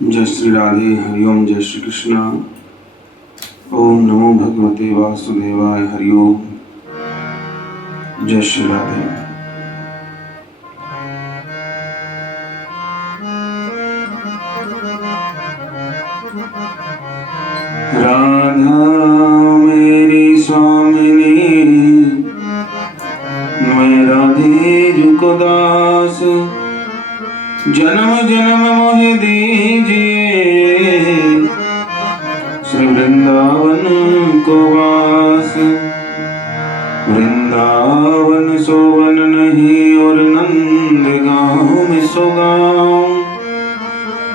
जय श्री राधे, हरिओम। जय श्री कृष्ण। ओम नमो भगवते वासुदेवाय, हरिओम। जय श्री राधे। राधा मेरी स्वामिनी, मैं राधे को दास, जन्म जन्म मोहि दीजिए श्री वृंदावन को वास। वृंदावन सोवन नहीं और नंद गाँव में सो गाँव,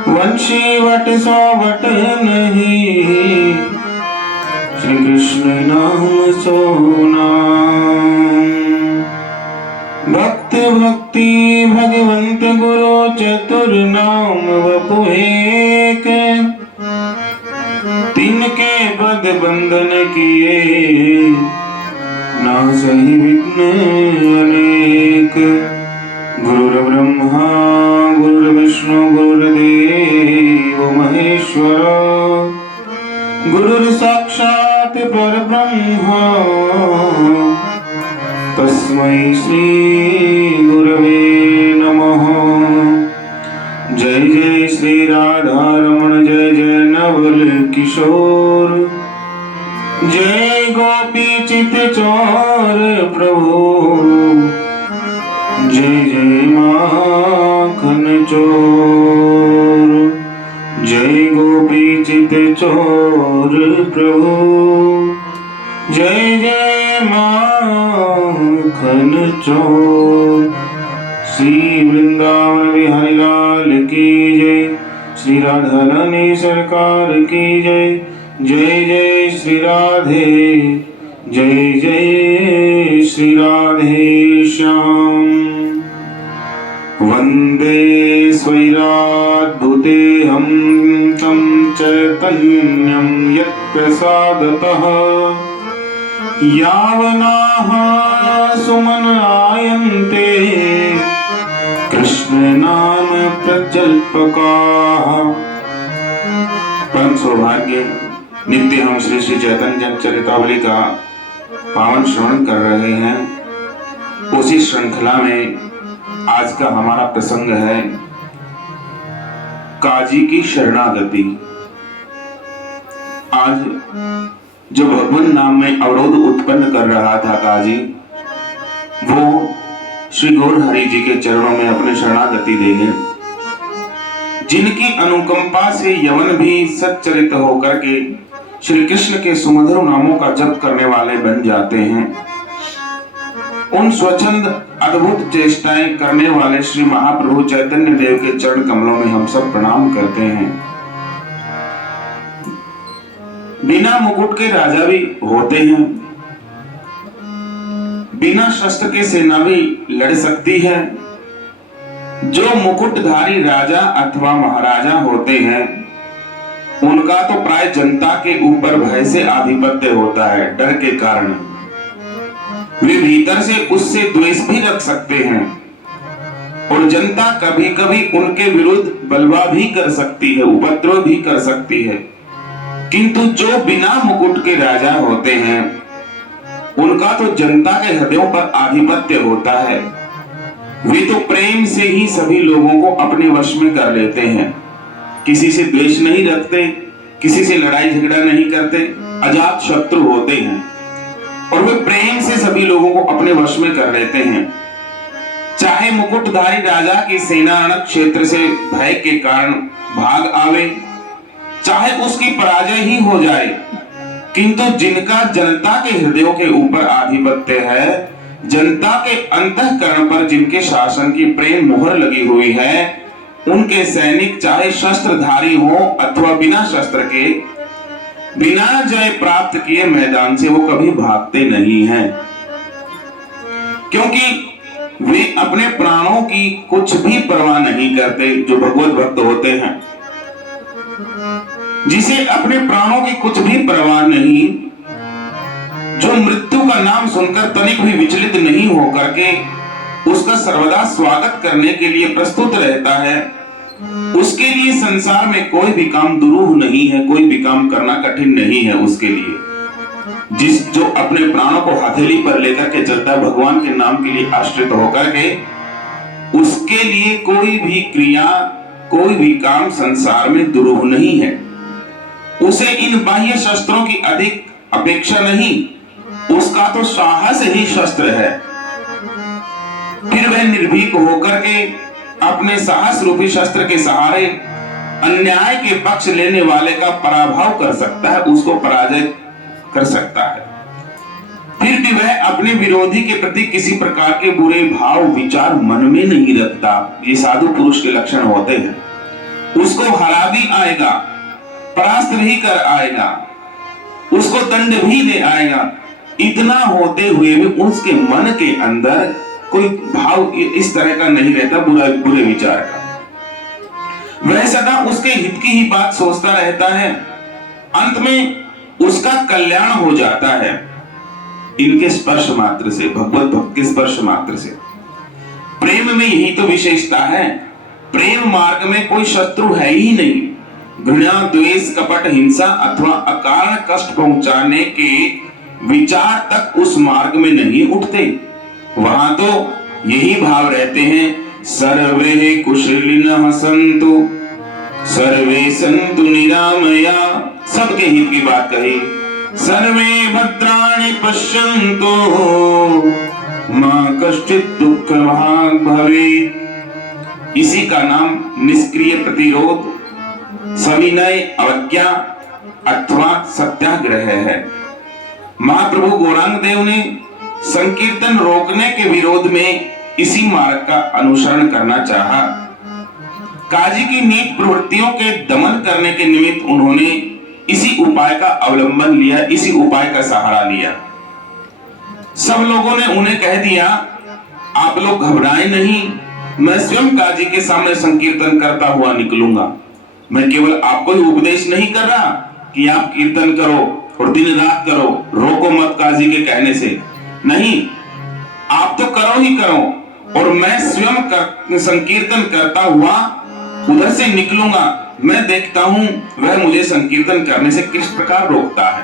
वंशी वट सो वट नहीं, श्री कृष्ण नाम सो नाम। भक्त भक्ति भगवंत गुरु चतुर नाम वपु एक, तिनके पद बंधन किए ना सही विघ्न अनेक। गुरुर्ब्रह्मा गुरुर्विष्णु गुरुर्देव महेश्वर, गुरुर् साक्षात् परब्रह्म, तस्मै श्री गुरवे नमः। जय जय श्री राधा रमण, जय जय नवल किशोर, जय गोपी चित चोर प्रभु, जय जय माखन चोर, जय गोपी चित चोर प्रभु, जय जय माखन चोर। श्री वृंदावन बिहारी लाल की जय, श्री राधा रानी सरकार की जय। जय जय श्री राधे, जय जय श्री राधे श्याम। वंदे स्वैराद्भुतेहं तं चैतन्यं यत्प्रसादतः यावनाः सुमनायन्ते कृष्ण नाम प्रजल्पकाः। परम सौभाग्य, नित्य हम श्री श्री चैतन्य चरितावली का पावन श्रवण कर रहे हैं। उसी श्रृंखला में आज का हमारा प्रसंग है काजी की शरणागति। आज जो भगवान नाम में अवरोध उत्पन्न कर रहा था काजी, वो श्री गौर हरि जी के चरणों में अपने शरणागति देंगे, जिनकी अनुकंपा से यवन भी सच्चरित होकर के श्री कृष्ण के सुमधुर नामों का जप करने वाले बन जाते हैं। उन स्वच्छंद अद्भुत चेष्टाएं करने वाले श्री महाप्रभु चैतन्य देव के चरण कमलों में हम सब प्रणाम करते हैं। बिना मुकुट के राजा भी होते हैं, बिना शस्त्र के सेना भी लड़ सकती है। जो मुकुटधारी राजा अथवा महाराजा होते हैं, उनका तो प्राय जनता के ऊपर भय से आधिपत्य होता है। डर के कारण वे भीतर से उससे द्वेष भी रख सकते हैं और जनता कभी कभी उनके विरुद्ध बलवा भी कर सकती है, उपद्रव भी कर सकती है। किंतु जो बिना मुकुट के राजा होते हैं, उनका तो जनता के हृदयों पर आधिपत्य होता है। वे तो प्रेम से ही सभी लोगों को अपने वश में कर लेते हैं, किसी से द्वेष नहीं रखते, किसी से लड़ाई झगड़ा नहीं करते, अजात शत्रु होते हैं और वे प्रेम से सभी लोगों को अपने वश में कर लेते हैं। चाहे मुकुटधारी राजा की सेना रण क्षेत्र से भय के कारण भाग आवे, चाहे उसकी पराजय ही हो जाए, किंतु जिनका जनता के हृदयों के ऊपर आधिपत्य है, जनता के अंतःकरण पर जिनके शासन की प्रेम मुहर लगी हुई है, उनके सैनिक चाहे शस्त्रधारी हो अथवा बिना शस्त्र के, बिना जय प्राप्त किए मैदान से वो कभी भागते नहीं हैं, क्योंकि वे अपने प्राणों की कुछ भी परवाह नहीं करते। जो भगवत भक्त होते हैं, जिसे अपने प्राणों की कुछ भी परवाह नहीं, जो मृत्यु का नाम सुनकर तनिक भी विचलित नहीं होकर के उसका सर्वदा स्वागत करने के लिए प्रस्तुत रहता है, उसके लिए संसार में कोई भी काम दुरूह नहीं है, कोई भी काम करना कठिन नहीं है उसके लिए। जो अपने प्राणों को हथेली पर लेकर के चलता है भगवान के नाम के लिए आश्रित होकर के, उसके लिए कोई भी क्रिया, कोई भी काम संसार में दुरूह नहीं है। उसे इन बाह्य शस्त्रों की अधिक अपेक्षा नहीं, उसका तो साहस ही शस्त्र है। फिर वह निर्भीक होकर के अपने साहस रूपी शस्त्र के सहारे अन्याय के पक्ष लेने वाले का पराभव कर सकता है, उसको पराजय कर सकता है। फिर भी वह अपने विरोधी के प्रति किसी प्रकार के बुरे भाव विचार मन में नहीं रखता। ये साधु पुरुष के लक्षण होते हैं। उसको हरा भी आएगा, परास्त भी कर आएगा, उसको दंड भी दे आएगा। इतना होते हुए भी उसके मन के अंदर कोई भाव इस तरह का नहीं रहता, बुरे विचार का। वह सदा उसके हित की ही बात सोचता रहता है, अंत में उसका कल्याण हो जाता है इनके स्पर्श मात्र से, भगवत भक्त के स्पर्श मात्र से। प्रेम में यही तो विशेषता है। प्रेम मार्ग में कोई शत्रु है ही नहीं। घृणा, द्वेष, कपट, हिंसा अथवा अकारण कष्ट पहुंचाने के विचार तक उस मार्ग में नहीं उठते। वहां तो यही भाव रहते हैं, सर्वे कुशलिनः सन्तु सर्वे सन्तु निरामया। सबके हित की बात कही। सर्वे भद्राणि पश्यन्तु मा कश्चित् दुःख भाग् भवेत्। इसी का नाम निष्क्रिय प्रतिरोध, सविनय अवज्ञा अथवा सत्याग्रह है। महाप्रभु गौरांग देव ने संकीर्तन रोकने के विरोध में इसी मार्ग का अनुसरण करना चाहा। काजी की नीच प्रवृत्तियों के दमन करने के निमित्त उन्होंने इसी उपाय का अवलंबन लिया, इसी उपाय का सहारा लिया। सब लोगों ने उन्हें कह दिया, आप लोग घबराएं नहीं, मैं स्वयं काजी के सामने संकीर्तन करता हुआ निकलूंगा। मैं केवल आपको ही उपदेश नहीं कर रहा कि आप कीर्तन करो और दिन रात करो, रोको मत काजी के कहने से। नहीं, आप तो करो ही करो, और मैं स्वयं संकीर्तन करता हुआ उधर से निकलूंगा। मैं देखता हूं वह मुझे संकीर्तन करने से किस प्रकार रोकता है।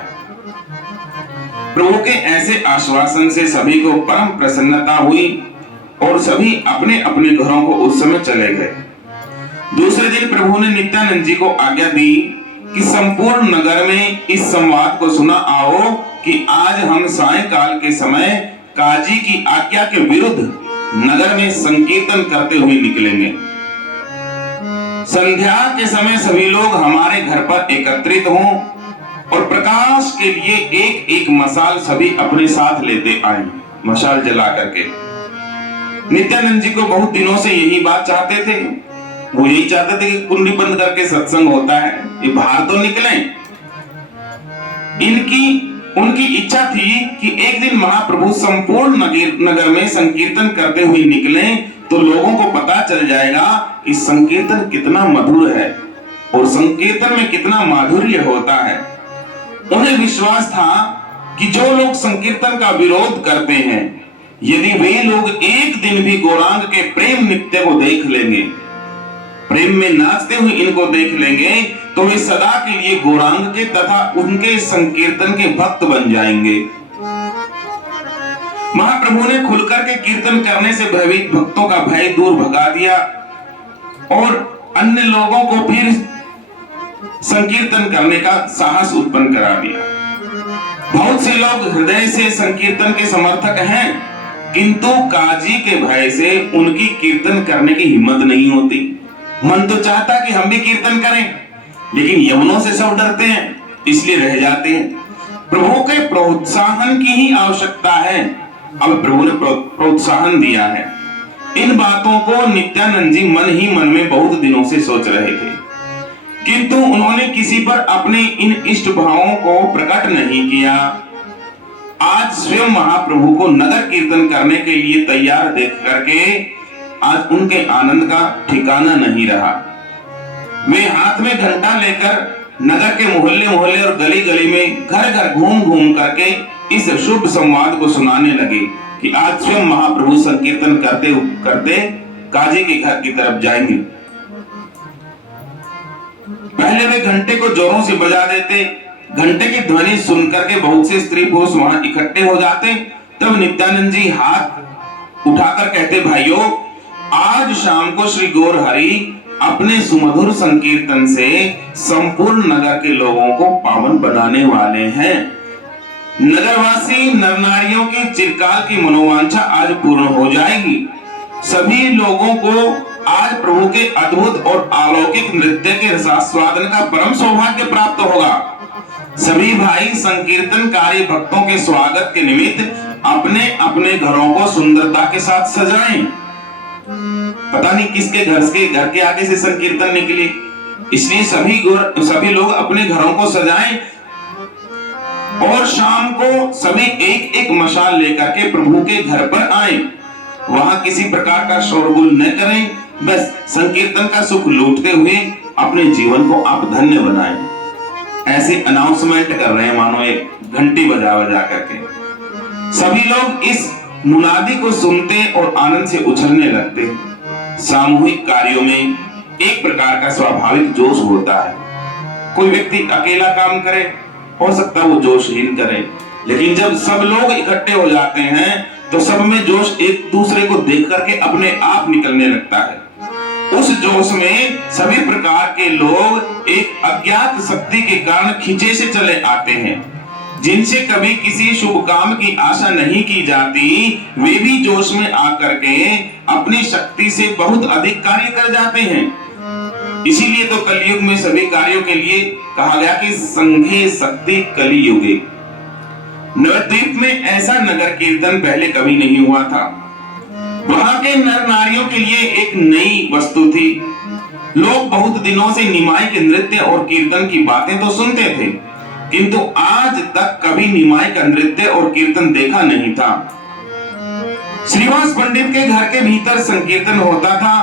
प्रभु के ऐसे आश्वासन से सभी को परम प्रसन्नता हुई और सभी अपने अपने घरों को उस समय चले गए। दूसरे दिन प्रभु ने नित्यानंद जी को आज्ञा दी कि संपूर्ण नगर में इस संवाद को सुना आओ कि आज हम सायंकाल के समय काजी की आज्ञा के विरुद्ध नगर में संकीर्तन करते हुए निकलेंगे। संध्या के समय सभी लोग हमारे घर पर एकत्रित हों और प्रकाश के लिए एक एक मशाल सभी अपने साथ लेते आए, मशाल जला करके। नित्यानंद जी को बहुत दिनों से यही बात चाहते थे। वो यही चाहते थे कि कुंडी बंद करके सत्संग होता है, ये बाहर तो निकलें। उनकी इच्छा थी कि एक दिन महाप्रभु संपूर्ण नगर में संकीर्तन करते हुए निकलें तो लोगों को पता चल जाएगा कि संकीर्तन कितना मधुर है और संकीर्तन में कितना माधुर्य होता है। उन्हें विश्वास था कि जो लोग संकीर्तन का विरोध करते हैं, यदि वे लोग एक दिन भी गौरांग के प्रेम नृत्य को देख लेंगे, प्रेम में नाचते हुए इनको देख लेंगे, तो वे सदा के लिए गौरांग के तथा उनके संकीर्तन के भक्त बन जाएंगे। महाप्रभु ने खुलकर के कीर्तन करने से भयभीत भक्तों का भय दूर भगा दिया और अन्य लोगों को फिर संकीर्तन करने का साहस उत्पन्न करा दिया। बहुत से लोग हृदय से संकीर्तन के समर्थक हैं, किंतु काजी के भय से उनकी कीर्तन करने की हिम्मत नहीं होती। मन तो चाहता कि हम भी कीर्तन करें, लेकिन यवनों से सब डरते हैं, इसलिए रह जाते हैं। प्रभु के प्रोत्साहन की ही आवश्यकता है। अब प्रभु ने प्रोत्साहन दिया है। इन बातों को नित्यानंद जी मन ही मन में बहुत दिनों से सोच रहे थे, किंतु उन्होंने किसी पर अपने इन इष्ट भावों को प्रकट नहीं किया। आज स्वयं महाप्रभु को नगर कीर्तन करने के लिए तैयार देख करके आज उनके आनंद का ठिकाना नहीं रहा। वे हाथ में घंटा लेकर नगर के मोहल्ले मोहल्ले और गली गली में घर घर घूम घूम करके इस शुभ संवाद को सुनाने लगे कि आज स्वयं महाप्रभु संकीर्तन करते करते काजी के घर की तरफ जाएंगे। पहले वे घंटे को जोरों से बजा देते। घंटे की ध्वनि सुनकर के बहुत से स्त्री पुरुष वहां इकट्ठे हो जाते। तब नित्यानंद जी हाथ उठाकर कहते, भाइयों, आज शाम को श्री गौर हरि अपने सुमधुर संकीर्तन से संपूर्ण नगर के लोगों को पावन बनाने वाले हैं। नगरवासी नर नारियों की चिरकाल की मनोवांछा आज पूर्ण हो जाएगी। सभी लोगों को आज प्रभु के अद्भुत और अलौकिक नृत्य के रसास्वादन का परम सौभाग्य प्राप्त होगा। सभी भाई संकीर्तनकारी भक्तों के स्वागत के निमित्त अपने अपने घरों को सुंदरता के साथ सजाएं। पता नहीं किसके घर के आगे से संकीर्तन निकली, इसलिए सभी लोग अपने घरों को सजाएं और शाम को सभी एक एक मशाल लेकर के प्रभु के घर पर आए। वहां किसी प्रकार का शोरगुल न करें, बस संकीर्तन का सुख लूटते हुए अपने जीवन को आप धन्य बनाएं। ऐसे अनाउंसमेंट कर रहे हैं, मानो एक घंटी बजा बजा करके। सभी लोग इस मुनादी को सुनते और आनंद से उछलने लगते। सामूहिक कार्यों में एक प्रकार का स्वाभाविक जोश होता है। कोई व्यक्ति अकेला काम करे, हो सकता है वो जोशहीन करे, लेकिन जब सब लोग इकट्ठे हो जाते हैं तो सब में जोश एक दूसरे को देख करके अपने आप निकलने लगता है। उस जोश में सभी प्रकार के लोग एक अज्ञात शक्ति के कारण खींचे से चले आते हैं। जिनसे कभी किसी शुभ काम की आशा नहीं की जाती, वे भी जोश में आकर के अपनी शक्ति से बहुत अधिक कार्य कर जाते हैं। इसीलिए तो कलयुग में सभी कार्यों के लिए कहा गया कि संघे शक्ति कलियुगे। नवद्वीप में ऐसा नगर कीर्तन पहले कभी नहीं हुआ था। वहां के नर नारियों के लिए एक नई वस्तु थी। लोग बहुत दिनों से निमाई के नृत्य और कीर्तन की बातें तो सुनते थे, किंतु आज तक कभी निमाई का नृत्य और कीर्तन देखा नहीं था। श्रीवास पंडित के घर के भीतर संकीर्तन होता था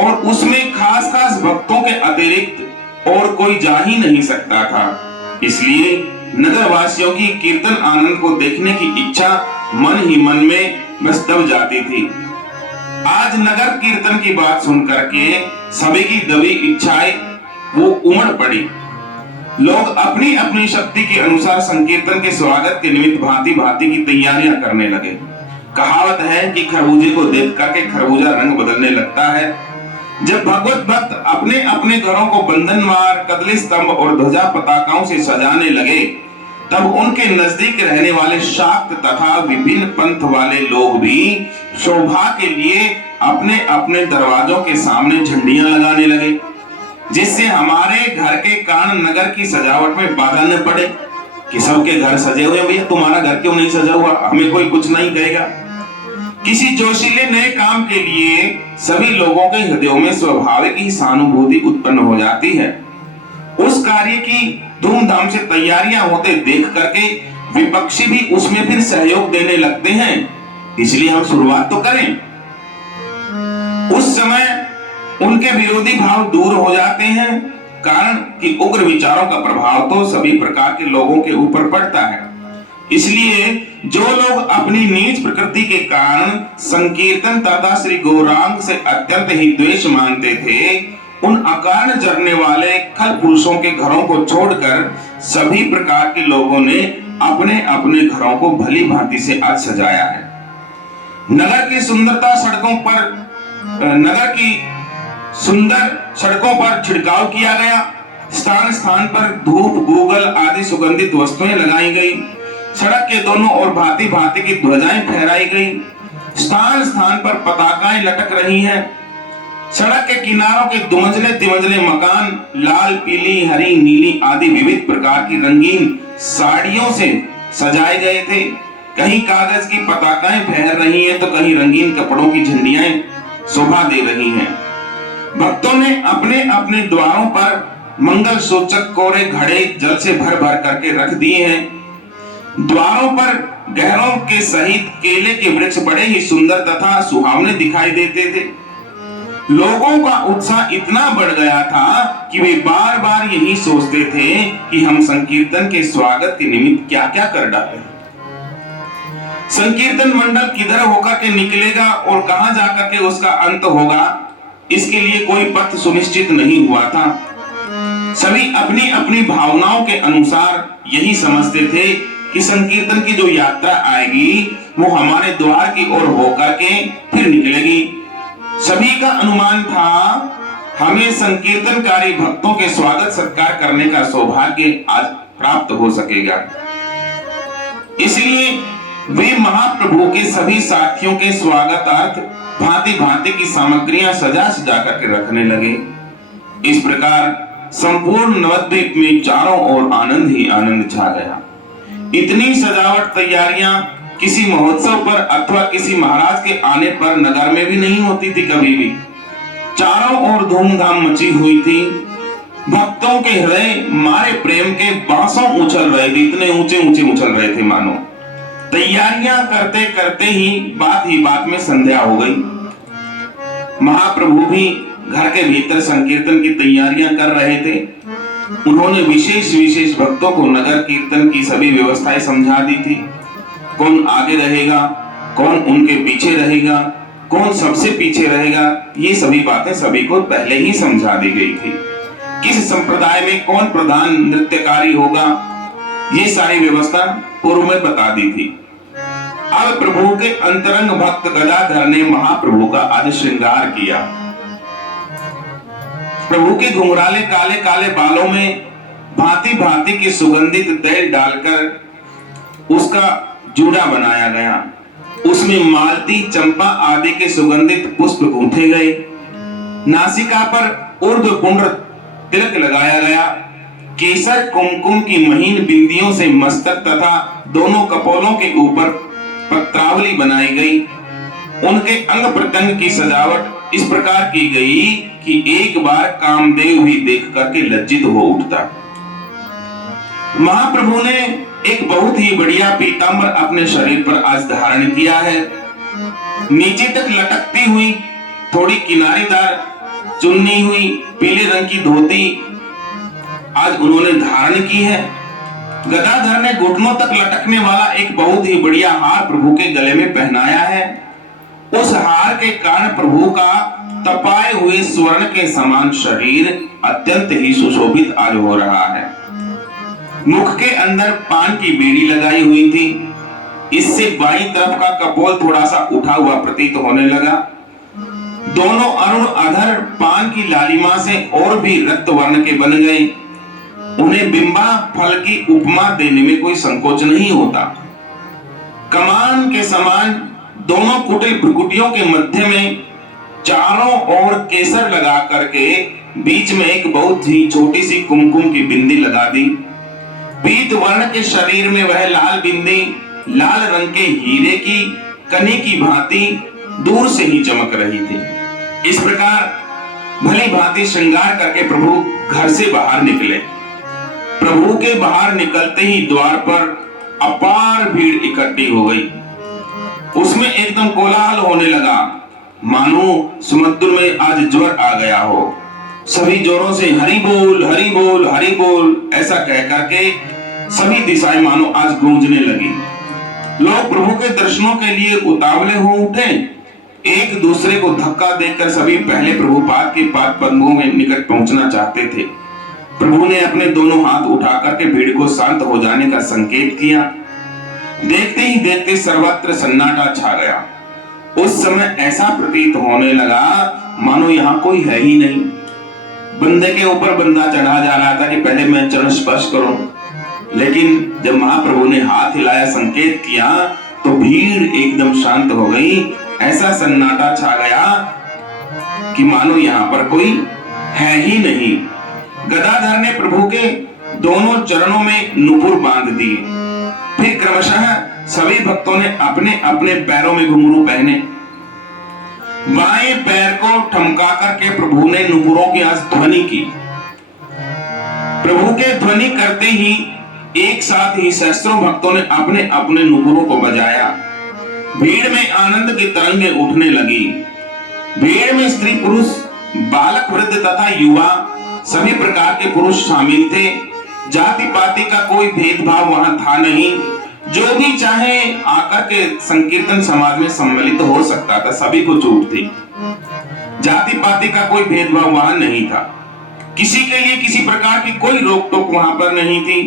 और उसमें खास खास भक्तों के अतिरिक्त और कोई जा ही नहीं सकता था। इसलिए नगर वासियों की कीर्तन आनंद को देखने की इच्छा मन ही मन में बस दब जाती थी। आज नगर कीर्तन की बात सुनकर के सभी की दबी इच्छाएं वो उमड़ पड़ी। लोग अपनी अपनी शक्ति के अनुसार संकीर्तन के स्वागत के निमित्त भांति भांति की तैयारियां करने लगे। कहावत है कि खरबूजे को देख करके खरबूजा रंग बदलने लगता है। जब भगवत भक्त अपने अपने घरों को बंधनवार, कदली स्तंभ और ध्वजा पताकाओं से सजाने लगे, तब उनके नजदीक रहने वाले शाक्त तथा विभिन्न पंथ वाले लोग भी शोभा के लिए अपने अपने दरवाजों के सामने झंडियां लगाने लगे, जिससे हमारे घर के कारण नगर की सजावट में बाधा न पड़े कि सबके घर सजे हुए, भैया तुम्हारा घर क्यों नहीं सजा हुआ, हमें कोई कुछ नहीं कहेगा। किसी जोशीले नए काम के लिए सभी लोगों के हृदयों में स्वाभाविक ही सहानुभूति उत्पन्न हो जाती है। उस कार्य की धूमधाम से तैयारियां होते देख करके विपक्षी भी उसमें फिर सहयोग देने लगते हैं। इसलिए हम शुरुआत तो करें। उस समय उनके विरोधी भाव दूर हो जाते हैं, कारण कि उग्र विचारों का प्रभाव तो सभी प्रकार के लोगों के ऊपर पड़ता है। इसलिए जो लोग अपनी नीच प्रकृति के कारण संकीर्तन तथा श्री गौरांग से अत्यंत ही द्वेष मानते थे, उन अकारण जरने वाले खल पुरुषों के घरों को छोड़कर सभी प्रकार के लोगों ने अपने अपने घरों को भली भांति से आज सजाया है। नगर की सुंदर सड़कों पर छिड़काव किया गया। स्थान स्थान पर धूप, गूगल आदि सुगंधित वस्तुएं लगाई गई। सड़क के दोनों ओर भांति भांति की ध्वजाएं फहराई गई। स्थान स्थान पर पताकाएं लटक रही हैं। सड़क के किनारों के दुमंजले तिमंजले मकान लाल, पीली, हरी, नीली आदि विविध प्रकार की रंगीन साड़ियों से सजाए गए थे। कहीं कागज की पताकाएं फहर रही हैं तो कहीं रंगीन कपड़ों की झंडियां शोभा दे रही हैं। भक्तों ने अपने अपने द्वारों पर मंगल सूचक कोरे घड़े जल से भर भर करके रख दिए हैं। द्वारों पर गहरों के सहित केले के वृक्ष बड़े ही सुंदर तथा सुहावने दिखाई देते थे। लोगों का उत्साह इतना बढ़ गया था कि वे बार बार यही सोचते थे कि हम संकीर्तन के स्वागत के निमित्त क्या क्या कर डालें। संकीर्तन मंडल किधर होकर के निकलेगा और कहां जाकर के उसका अंत होगा, इसके लिए कोई पथ सुनिश्चित नहीं हुआ था। सभी अपनी अपनी भावनाओं के अनुसार यही समझते थे कि संकीर्तन की जो यात्रा आएगी वो हमारे द्वार की ओर होकर के फिर निकलेगी। सभी का अनुमान था हमें संकीर्तनकारी भक्तों के स्वागत सत्कार करने का सौभाग्य आज प्राप्त हो सकेगा। इसलिए वे महाप्रभु के सभी साथियों के स्वागतार्थ भांति भांति की सामग्रियां सजा सजा करके रखने लगे। इस प्रकार संपूर्ण नवद्वीप में चारों ओर आनंद ही आनंद छा गया। इतनी सजावट तैयारियां किसी महोत्सव पर अथवा किसी महाराज के आने पर नगर में भी नहीं होती थी कभी भी। चारों ओर धूमधाम मची हुई थी। भक्तों के हृदय मारे प्रेम के बांसों उछल रहे थे, इतने ऊंचे ऊंचे उछल रहे थे मानो। तैयारियां करते करते ही बात में संध्या हो गई। महाप्रभु भी घर के भीतर संकीर्तन की तैयारियां कर रहे थे। उन्होंने विशेष भक्तों को नगर कीर्तन की सभी व्यवस्थाएं समझा दी थी। कौन आगे रहेगा, कौन उनके पीछे रहेगा, कौन सबसे पीछे रहेगा, ये सभी बातें सभी को पहले ही समझा दी गई थी। किस संप्रदाय में कौन प्रधान नृत्यकारी होगा, ये सारी व्यवस्था पूर्व में बता दी थी। अब प्रभु के अंतरंग भक्त गदाधर ने महाप्रभु का आज श्रृंगार किया। प्रभु के घुंघराले काले काले बालों में भांति भांति के सुगंधित तेल डालकर उसका जूड़ा बनाया गया। उसमें मालती, चंपा आदि के सुगंधित पुष्प गूंथे गए। नासिका पर ऊर्ध्व पुंड्र तिलक लगाया गया। केसर कुमकुम की महीन बिंदियों से मस्तक तथा दोनों कपोलों के ऊपर पत्रावली बनाई गई। उनके अंग प्रत्यंग की सजावट इस प्रकार की गई कि एक बार कामदेव भी देख करके लज्जित हो उठता। महाप्रभु ने एक बहुत ही बढ़िया पीतांबर अपने शरीर पर आज धारण किया है। नीचे तक लटकती हुई थोड़ी किनारीदार चुन्नी हुई पीले रंग की धोती आज उन्होंने धारण की है। गदाधर ने घुटनों तक लटकने वाला एक बहुत ही बढ़िया हार प्रभु के गले में पहनाया है। उस हार के कारण प्रभु का तपाए हुए स्वर्ण के समान शरीर अत्यंत ही सुशोभित आज हो रहा है। मुख के अंदर पान की बीड़ी लगाई हुई थी। इससे बाईं तरफ का कपोल थोड़ा सा उठा हुआ प्रतीत होने लगा। दोनों अरुण अधर पान की लालिमा से और भी रक्त वर्ण के बन गए। उन्हें बिंबा फल की उपमा देने में कोई संकोच नहीं होता। कमान के समान दोनों कुटिल भ्रुकुटियों के मध्य में चारों ओर केसर लगा करके बीच में एक बहुत ही छोटी सी कुमकुम की बिंदी लगा दी। पीत वर्ण के शरीर में वह लाल बिंदी लाल रंग के हीरे की कनी की भांति दूर से ही चमक रही थी। इस प्रकार भली भांति श्रृंगार करके प्रभु घर से बाहर निकले। प्रभु के बाहर निकलते ही द्वार पर अपार भीड़ इकट्ठी हो गई। उसमें एकदम कोलाहल होने लगा, मानो समुद्र में आज ज्वर आ गया हो। सभी जोरों से हरि बोल हरि बोल हरि बोल ऐसा कह करके सभी दिशाएं मानो आज गूंजने लगी। लोग प्रभु के दर्शनों के लिए उतावले हो उठे। एक दूसरे को धक्का देकर सभी पहले प्रभुपाद के पाद पद्मों में निकट पहुंचना चाहते थे। प्रभु ने अपने दोनों हाथ उठा करके भीड़ को शांत हो जाने का संकेत किया। देखते ही देखते सर्वत्र सन्नाटा छा गया। उस समय ऐसा प्रतीत होने लगा मानो यहाँ कोई है ही नहीं। बंदे के ऊपर बंदा चढ़ा जा रहा था कि पहले मैं चरण स्पर्श करूं, लेकिन जब महाप्रभु ने हाथ हिलाया, संकेत किया, तो भीड़ एकदम शांत हो गई। ऐसा सन्नाटा छा गया कि मानो यहाँ पर कोई है ही नहीं। गदाधर ने प्रभु के दोनों चरणों में नुपुर बांध दिए। फिर क्रमशः सभी भक्तों ने अपने अपने पैरों में घुंघरू पहने। बाएं पैर को ठमका करके प्रभु ने नुपुरों की आज ध्वनि की। प्रभु के ध्वनि करते ही एक साथ ही सहस्त्रों भक्तों ने अपने अपने नुपुरों को बजाया। भीड़ में आनंद की तरंगे उठने लगी। भीड़ में स्त्री पुरुष, बालक वृद्ध तथा युवा सभी प्रकार के पुरुष शामिल थे। जाति पाति का कोई भेदभाव वहां था नहीं। जो भी चाहे आकर के संकीर्तन समाज में सम्मिलित हो सकता था, सभी को छूट थी। जाति पाति का कोई भेदभाव वहां नहीं था। किसी के लिए किसी प्रकार की कोई रोक टोक वहां पर नहीं थी।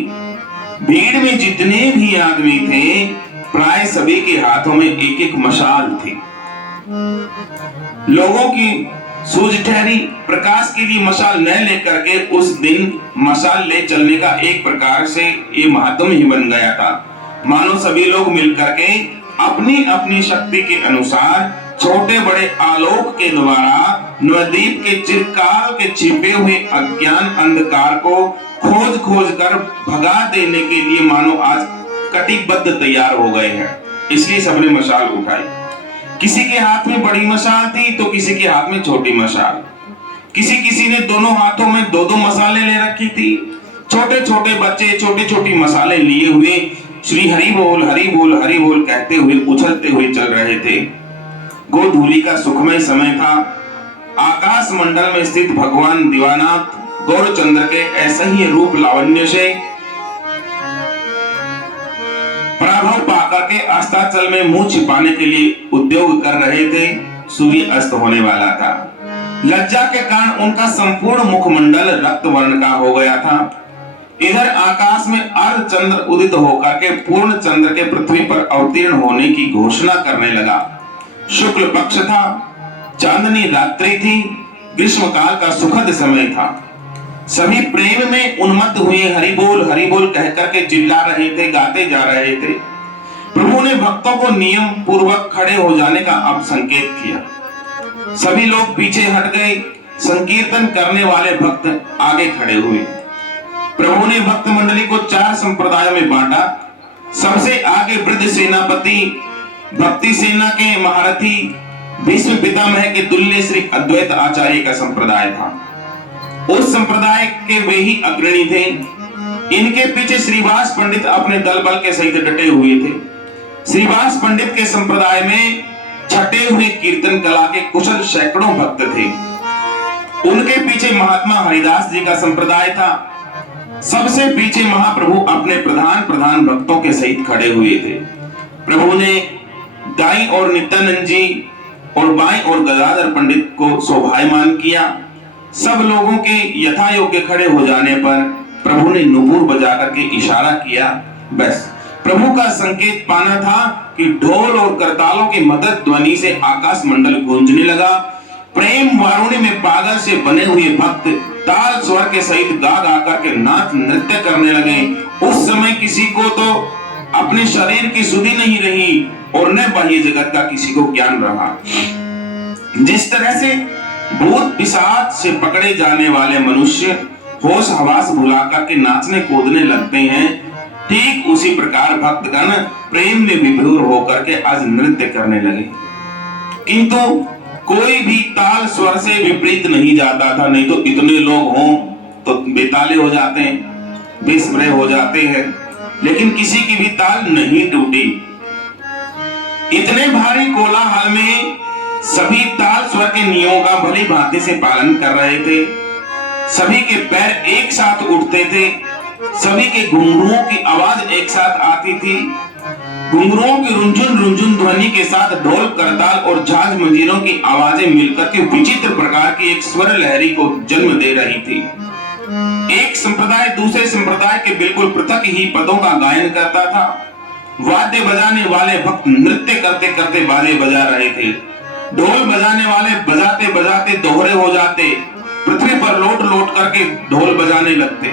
भीड़ में जितने भी आदमी थे प्राय सभी के हाथों में एक एक मशाल थी। लोगों की सूझ ठहरी, प्रकाश के लिए मशाल न लेकर के उस दिन मशाल ले चलने का एक प्रकार से ये माध्यम ही बन गया था। मानो सभी लोग मिलकर के अपनी अपनी शक्ति के अनुसार छोटे बड़े आलोक के द्वारा नवद्वीप के चिरकाल के छिपे हुए अज्ञान अंधकार को खोज खोज कर भगा देने के लिए मानो आज कटिबद्ध तैयार हो गए हैं। इसलिए सबने मशाल उठाई। किसी के हाथ में बड़ी मशाल थी तो किसी के हाथ में छोटी मशाल। किसी ने दोनों हाथों में दो दो मशालें ले रखी थी। छोटे छोटे बच्चे छोटी छोटी मशालें लिए हुए श्री हरि बोल हरि बोल हरि बोल कहते हुए उछलते हुए चल रहे थे। गोधूली का सुखमय समय था। आकाश मंडल में स्थित भगवान दीवानाथ गौरचंद्र के ऐसे ही रूप लावण्य से प्रभाव पाकर के अस्ताचल में मुंह छिपाने के लिए उद्योग कर रहे थे। सूर्य अस्त होने वाला था। लज्जा के कारण उनका संपूर्ण मुखमंडल रक्त वर्ण का हो गया था। इधर आकाश में अर्ध चंद्र उदित होकर के पूर्ण चंद्र के पृथ्वी पर अवतीर्ण होने की घोषणा करने लगा। शुक्ल पक्ष था, चांदनी रात्रि थी, ग्रीष्म काल का सुखद समय था। सभी प्रेम में उन्मत्त हुए हरि बोल कह करके चिल्ला रहे थे, गाते जा रहे थे। प्रभु ने भक्तों को नियम पूर्वक खड़े हो जाने का अब संकेत किया। सभी लोग पीछे हट गए। संकीर्तन करने वाले भक्त आगे खड़े हुए। प्रभु ने भक्त मंडली को 4 संप्रदायों में बांटा। सबसे आगे वृद्ध सेनापति भक्ति सेना के महारथी भीष्म पितामह के तुल्य श्री अद्वैत आचार्य का संप्रदाय था। उस संप्रदाय के वे ही अग्रणी थे। इनके पीछे श्रीवास पंडित अपने दल बल के सहित डटे हुए थे। श्रीवास पंडित के संप्रदाय में छटे हुए कीर्तन कला के कुशल सैकड़ों भक्त थे। उनके पीछे महात्मा हरिदास जी का संप्रदाय था। सबसे पीछे महाप्रभु अपने प्रधान भक्तों के सहित खड़े हुए थे। प्रभु ने दाई और नित्यानंद जी और बाई और गदाधर पंडित को शोभायमान किया। सब लोगों के यथा योग्य खड़े हो जाने पर प्रभु ने नुपुर बजा करके इशारा किया। बस प्रभु का संकेत पाना था कि ढोल और करतालों की मदद ध्वनि से आकाश मंडल गूंजने लगा। प्रेम वारुणी में पागल से बने हुए भक्त ताल स्वर के सहित गा गा करके नाच नृत्य करने लगे। उस समय किसी को तो अपने शरीर की सुधि नहीं रही और न बाह्य जगत का किसी को ज्ञान रहा। जिस तरह से भूत पिशाच से पकड़े जाने वाले मनुष्य होश हवास भुला करके नाचने कूदने लगते हैं, ठीक उसी प्रकार भक्तगण प्रेम में विभोर होकर के आज नृत्य करने लगे। किंतु कोई भी ताल स्वर से विपरीत नहीं जाता था। नहीं तो इतने लोग हों तो बेताले हो जाते हैं, बेस्मृह हो जाते हैं, लेकिन किसी की भी ताल नहीं टूटी। इतने भारी कोलाहल में सभी ताल स्वर के नियमों का भली भांति से पालन कर रहे थे। सभी के पैर एक साथ उठते थे। सभी के घुंघरुओं की आवाज एक साथ आती थी। घुंघरुओं की रुंझुन ध्वनि के साथ ढोल करताल और झांझ मंजीरों की आवाजें मिलकर के विचित्र प्रकार की एक स्वर लहरी को जन्म दे रही थी। एक संप्रदाय दूसरे संप्रदाय के बिल्कुल पृथक ही पदों का गायन करता था। वाद्य बजाने वाले भक्त नृत्य करते करते बाजे बजा रहे थे। ढोल बजाने वाले बजाते बजाते दोहरे हो जाते, पृथ्वी पर लौट लौट करके ढोल बजाने लगते।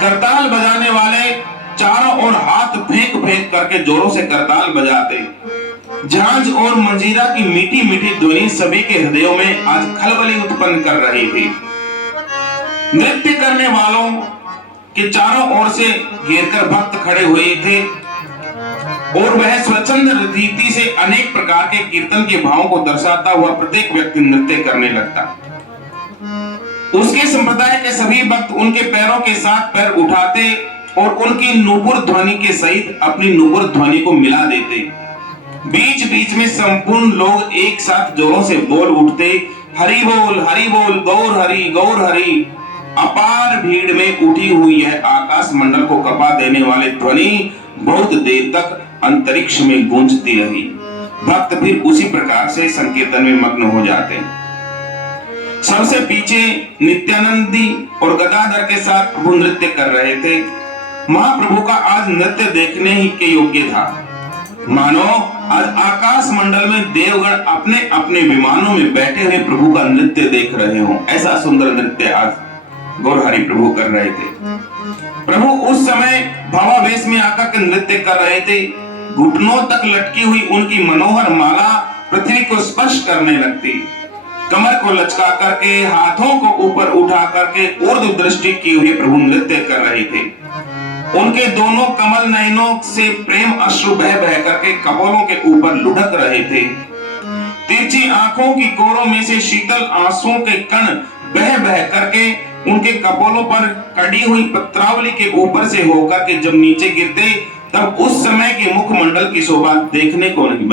करताल बजाने वाले चारों ओर हाथ फेंक फेंक करके जोरों से करताल बजाते। झांझ और मंजीरा की मीठी मीठी ध्वनि सभी के हृदयों में आज खलबली उत्पन्न कर रही थी। नृत्य करने वालों के चारों ओर से घेरकर भक्त खड़े हुए थे और वह स्वच्छंद रीति से अनेक प्रकार के कीर्तन के भावों को दर्शाता हुआ प्रत्येक व्यक्ति नृत्य करने लगता। उसके संप्रदाय के सभी भक्त उनके पैरों के साथ पैर उठाते और उनकी नुपुर ध्वनि के सहित अपनी नुपुर ध्वनि को मिला देते। बीच बीच में संपूर्ण लोग एक साथ जोरों से बोल उठते, हरि बोल गौर हरि। अपार भीड़ में उठी हुई यह आकाश मंडल को कपा देने वाली ध्वनि बहुत देर तक अंतरिक्ष में गूंजती रही। भक्त फिर उसी प्रकार से संकीर्तन में मग्न हो जाते। सबसे पीछे नित्यानंदी और गदाधर के साथ प्रभु नृत्य कर रहे थे। महाप्रभु का आज नृत्य देखने ही के योग्य था। मानो आज आकाश मंडल में देवगण अपने अपने विमानों में बैठे हुए प्रभु का नृत्य देख रहे हो। ऐसा सुंदर नृत्य आज गौरहरि प्रभु कर रहे थे। प्रभु उस समय भावावेश में आकर के नृत्य कर रहे थे। घुटनों तक लटकी हुई उनकी मनोहर माला पृथ्वी को स्पर्श करने लगती। कमर को लचका करके, हाथों को ऊपर उठा करके ऊर्ध्व दृष्टि किए हुए प्रभु नृत्य कर रहे थे। उनके दोनों कमल नयनों से प्रेम अश्रु बह बह करके कपोलों के ऊपर लुढ़क रहे थे। तिरछी आंखों की कोरों में से शीतल आंसुओं के कण बह बह करके उनके कपोलों पर कड़ी हुई पत्रावली के ऊपर से होकर के जब नीचे गिरते, तब उस समय के मुखमंडल की शोभा देखने को ही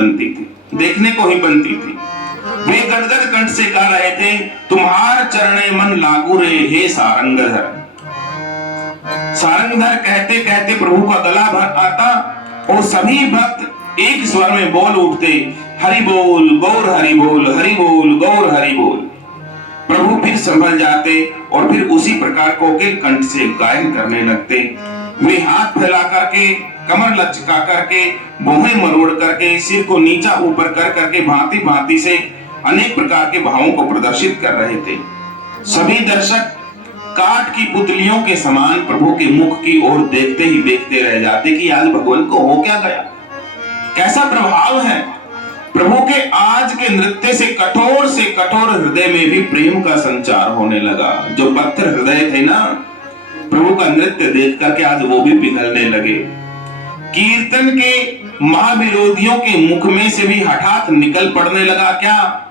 बनती थी। वे गदगद कंठ से गा रहे थे, तुम्हार चरणे मन लागू रे हे सारंगधर। सारंगधर कहते कहते प्रभु का गला भर आता और सभी भक्त एक स्वर में बोल उठते, हरि बोल गौर हरि बोल, हरि बोल गौर हरि बोल। प्रभु फिर संभल जाते और फिर उसी प्रकार कोकिल कंठ से गायन करने लगते। वे हाथ फैला करके, कमर लचका करके, भौहें मरोड़ करके, सिर को नीचा ऊपर कर करके भांति भांति से अनेक प्रकार के भावों को प्रदर्शित कर रहे थे। सभी दर्शक काठ की पुतलियों के समान प्रभु के मुख की ओर देखते ही देखते रह जाते कि आज भगवान को हो क्या गया, कैसा प्रभाव है। प्रभु के आज के नृत्य से कठोर हृदय में भी प्रेम का संचार होने लगा। जो पत्थर हृदय थे ना, प्रभु का नृत्य देख करके आज वो भी पिघलने लगे। कीर्तन के महाविरोधियों के मुख में से भी हठात निकल पड़ने लगा, क्या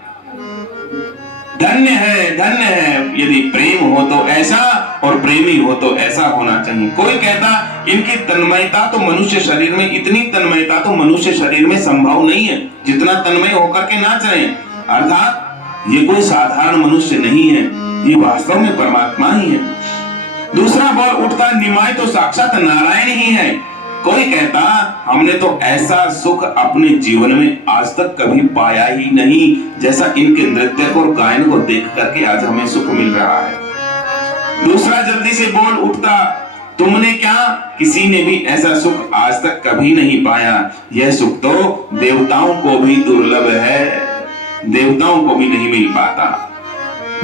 धन्य है यदि प्रेम हो तो ऐसा और प्रेमी हो तो ऐसा होना चाहिए। कोई कहता इनकी तन्मयता तो मनुष्य शरीर में, इतनी तन्मयता तो मनुष्य शरीर में संभव नहीं है जितना तन्मय होकर के नाच रहे हैं। अर्थात ये कोई साधारण मनुष्य नहीं है, ये वास्तव में परमात्मा ही है। दूसरा बोल उठता, निमाय तो साक्षात नारायण ही है। कोई कहता हमने तो ऐसा सुख अपने जीवन में आज तक कभी पाया ही नहीं जैसा इनके नृत्य और गायन को देख करके आज हमें सुख मिल रहा है। दूसरा जल्दी से बोल उठता, तुमने क्या, किसी ने भी ऐसा सुख आज तक कभी नहीं पाया। यह सुख तो देवताओं को भी दुर्लभ है, देवताओं को भी नहीं मिल पाता।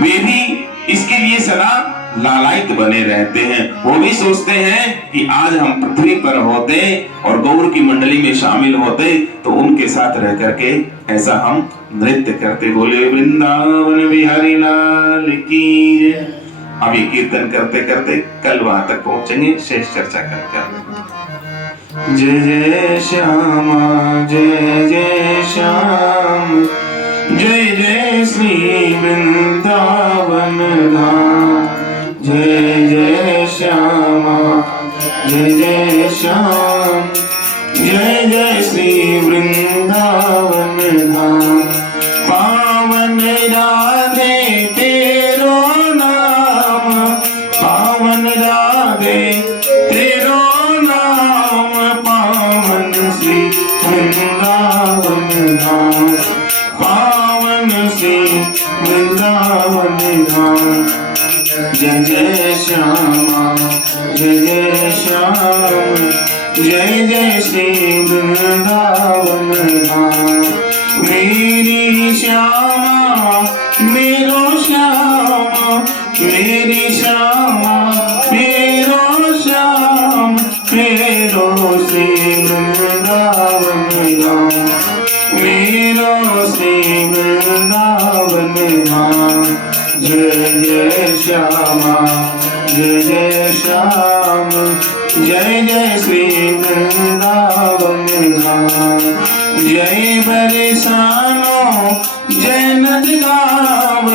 वे भी इसके लिए सदा लालायित बने रहते हैं। वो भी सोचते हैं कि आज हम पृथ्वी पर होते और गौर की मंडली में शामिल होते तो उनके साथ रह करके ऐसा हम नृत्य करते। बोले वृंदावन बिहारी लाल की जय। अब ये कीर्तन करते करते कल वहां तक पहुंचेंगे, शेष चर्चा कर। जय जय श्यामा जय जय श्याम, जय जय श्री वृंदावन धाम। जय जय श्यामा जय जय श्याम, जय जय श्री वृंदावन धाम। पावन राधे तेरो नाम, पावन राधे तेरो नाम, पावन श्री वृंदावन धाम, पावन श्री वृंदावन धाम। जय जय श्यामा जय जय श्याम, जय जय श्री वृंदावन धाम। मेरी श्यामा मेरो श्यामा, मेरी श्यामा मेरो श्याम, मेरो श्री वृंदावन धाम, मेरो श्री वृंदावन धाम। जय जय श्यामा जय जय श्याम, जय जय श्री वृंदावन धाम। जय बरसानो जय नंदगांव,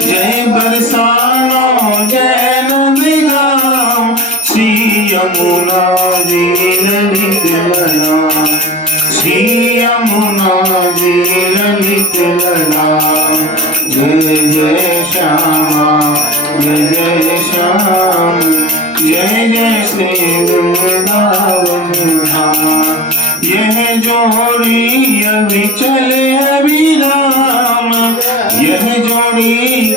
जय बरसानो जय नंदगांव। श्री यमुना जी ललित लला, श्री यमुना जी ललित लला। जय जय श्यामा जय जय श्याम, जय जय श्री वृंदावन धाम। यह जोड़ी अभी चले अभिराम, यह जोड़ी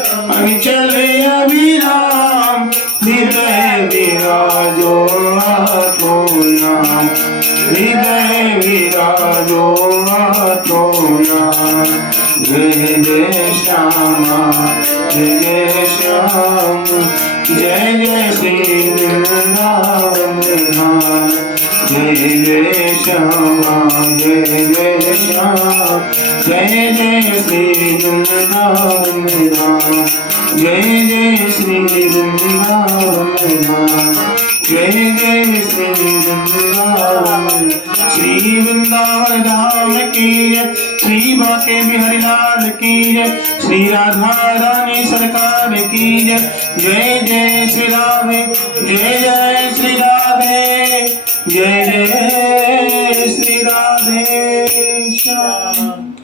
तो तोया जय जय श्यामा जय जय श्याम जय जय श्री वृंदावन धाम जय जय श्यामा जय जय श्याम जय जय श्री वृंदावन धाम जय जय श्री वृंदावन धाम जय जय श्री वृंदावन श्री वृंदावन धाम की जय श्री बाके बिहारी लाल की जय श्री राधा रानी सरकार की जय जय जय श्री राधे जय जय श्री राधे जय